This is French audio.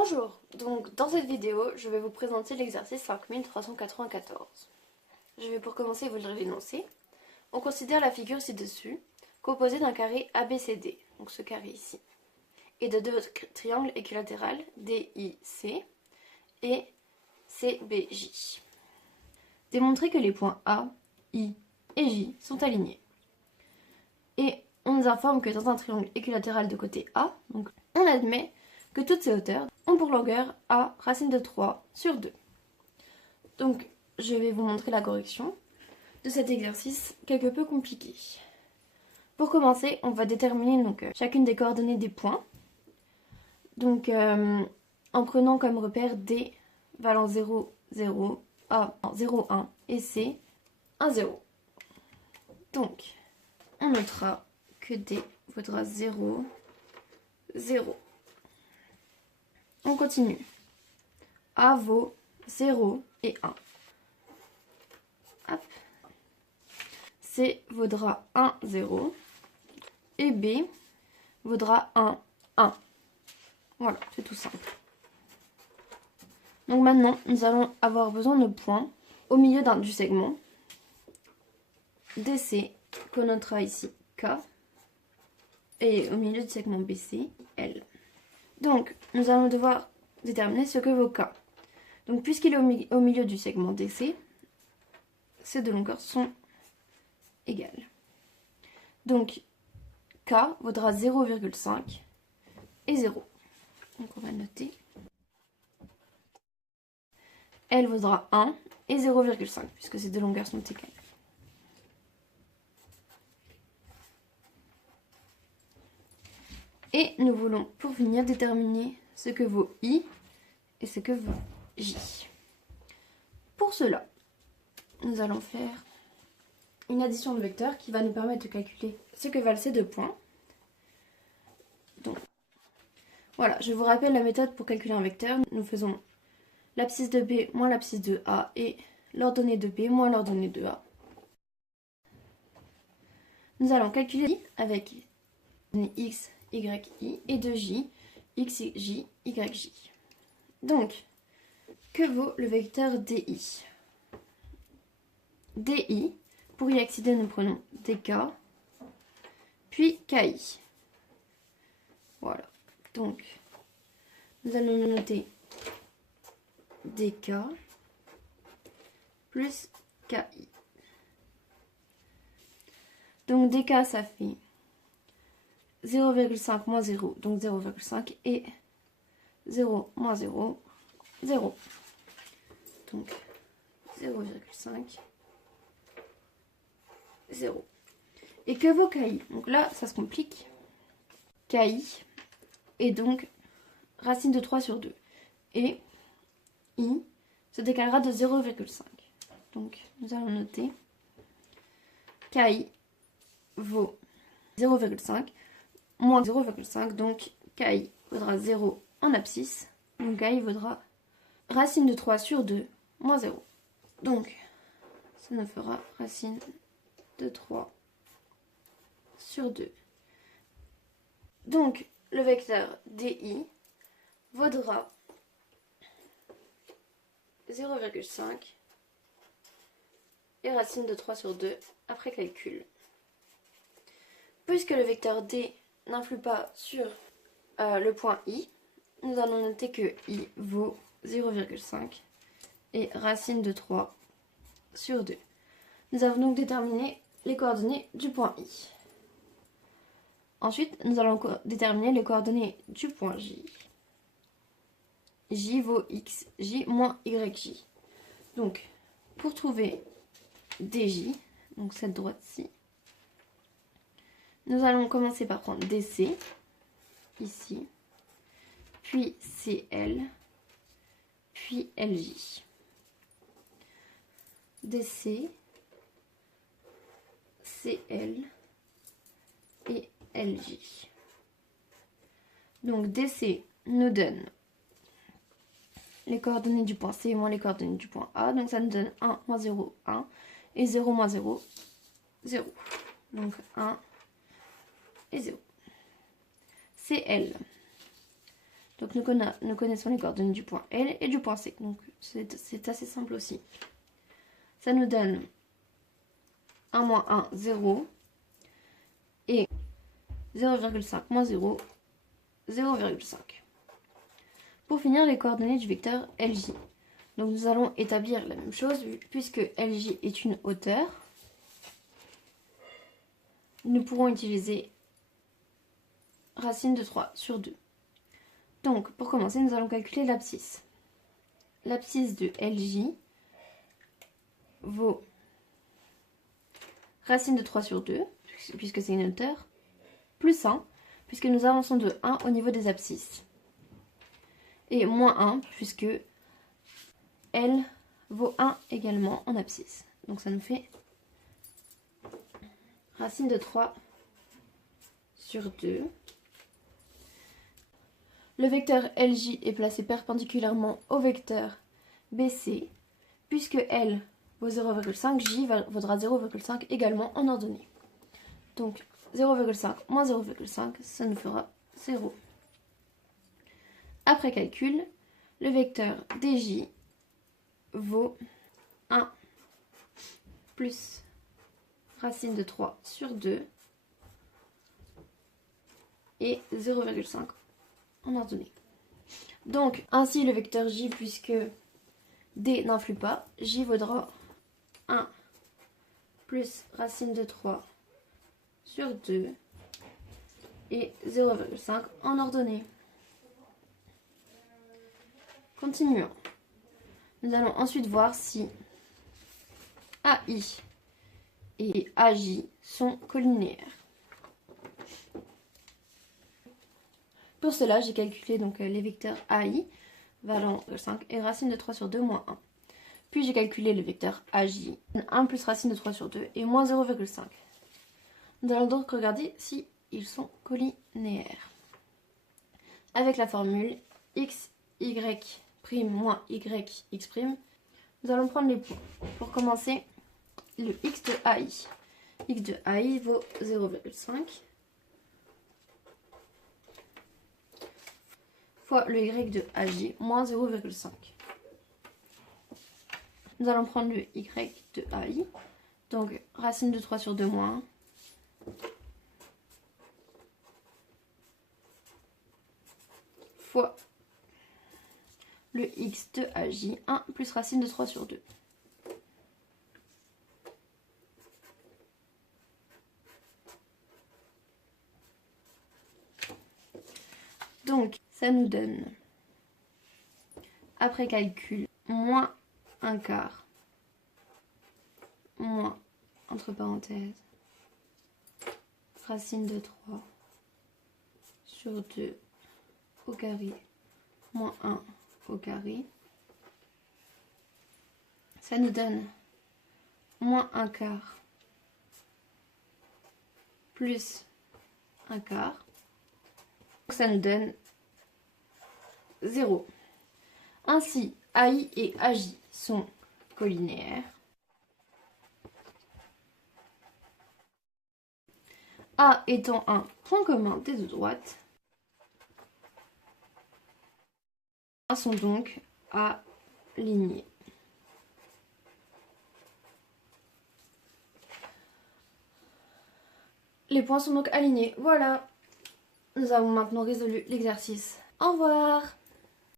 Bonjour, donc dans cette vidéo, je vais vous présenter l'exercice 5394. Je vais pour commencer vous lire l'énoncé. On considère la figure ci-dessus composée d'un carré ABCD, donc ce carré ici, et de deux triangles équilatérales DIC et CBJ. Démontrez que les points A, I et J sont alignés. Et on nous informe que dans un triangle équilatéral de côté A, donc on admet que toutes ces hauteurs ont pour longueur A racine de 3 sur 2. Donc je vais vous montrer la correction de cet exercice quelque peu compliqué. Pour commencer, on va déterminer chacune des coordonnées des points. Donc en prenant comme repère D valant 0, 0, A 0, 1 et C 1, 0. Donc on notera que D vaudra 0, 0. On continue. A vaut 0 et 1. Hop. C vaudra 1, 0. Et B vaudra 1, 1. Voilà, c'est tout simple. Donc maintenant, nous allons avoir besoin de points au milieu du segment DC, qu'on notera ici K, et au milieu du segment BC, L. Donc, nous allons devoir déterminer ce que vaut K. Donc, puisqu'il est au milieu du segment DC, ces deux longueurs sont égales. Donc, K vaudra 0,5 et 0. Donc, on va noter. L vaudra 1 et 0,5, puisque ces deux longueurs sont égales. Et nous voulons pour finir déterminer ce que vaut I et ce que vaut J. Pour cela, nous allons faire une addition de vecteurs qui va nous permettre de calculer ce que valent ces deux points. Donc, voilà, je vous rappelle la méthode pour calculer un vecteur. Nous faisons l'abscisse de B moins l'abscisse de A et l'ordonnée de B moins l'ordonnée de A. Nous allons calculer I avec X, Y, I et de J, X, J, Y, J. Donc, que vaut le vecteur DI? DI, pour y accéder, nous prenons DK, puis KI. Voilà. Donc, nous allons noter DK plus KI. Donc, DK, ça fait 0,5 moins 0, donc 0,5, et 0 moins 0, 0. Donc 0,5, 0. Et que vaut KI? Donc là, ça se complique. KI est donc racine de 3 sur 2. Et I se décalera de 0,5. Donc nous allons noter KI vaut 0,5 moins 0,5, donc KI vaudra 0 en abscisse, donc KI vaudra racine de 3 sur 2 moins 0. Donc, ça nous fera racine de 3 sur 2. Donc, le vecteur DI vaudra 0,5 et racine de 3 sur 2 après calcul. Puisque le vecteur D n'influe pas sur le point I, nous allons noter que I vaut 0,5 et racine de 3 sur 2. Nous avons donc déterminé les coordonnées du point I. Ensuite, nous allons déterminer les coordonnées du point J. J vaut X, J moins YJ. Donc, pour trouver DJ, donc cette droite-ci, nous allons commencer par prendre DC, ici, puis CL, puis LJ. DC, CL et LJ. Donc DC nous donne les coordonnées du point C moins les coordonnées du point A. Donc ça nous donne 1 moins 0, 1 et 0 moins 0, 0. Donc 1 et 0. CL Donc nous connaissons les coordonnées du point L et du point C. Donc c'est assez simple aussi. Ça nous donne 1 moins 1, 0. Et 0,5 moins 0, 0,5. Pour finir, les coordonnées du vecteur LJ. Donc nous allons établir la même chose, puisque LJ est une hauteur. Nous pourrons utiliser racine de 3 sur 2. Donc pour commencer, nous allons calculer l'abscisse. L'abscisse de LJ vaut racine de 3 sur 2, puisque c'est une hauteur, plus 1, puisque nous avançons de 1 au niveau des abscisses. Et moins 1, puisque L vaut 1 également en abscisse. Donc ça nous fait racine de 3 sur 2. Le vecteur LJ est placé perpendiculairement au vecteur BC, puisque L vaut 0,5, J vaudra 0,5 également en ordonnée. Donc 0,5 moins 0,5, ça nous fera 0. Après calcul, le vecteur DJ vaut 1 plus racine de 3 sur 2 et 0,5 en ordonnée. Donc ainsi le vecteur J, puisque D n'influe pas, J vaudra 1 plus racine de 3 sur 2 et 0,5 en ordonnée. Continuons. Nous allons ensuite voir si AI et AJ sont collinéaires. Pour cela, j'ai calculé donc les vecteurs AI valant 5 et racine de 3 sur 2 moins 1. Puis j'ai calculé le vecteur AJ, 1 plus racine de 3 sur 2 et moins 0,5. Nous allons donc regarder si ils sont collinéaires. Avec la formule x, y' moins y, x', nous allons prendre les points. Pour commencer, le x de AI. X de AI vaut 0,5 fois le y de AJ moins 0,5. Nous allons prendre le y de AI. Donc racine de 3 sur 2 moins 1 fois le x de AJ, 1 plus racine de 3 sur 2. Donc ça nous donne, après calcul, moins 1 quart, moins, entre parenthèses, racine de 3 sur 2 au carré, moins 1 au carré. Ça nous donne moins 1 quart plus 1 quart. Ça nous donne 0. Ainsi, AI et AJ sont collinéaires. A étant un point commun des deux droites, sont donc alignés. Les points sont donc alignés. Voilà, nous avons maintenant résolu l'exercice. Au revoir!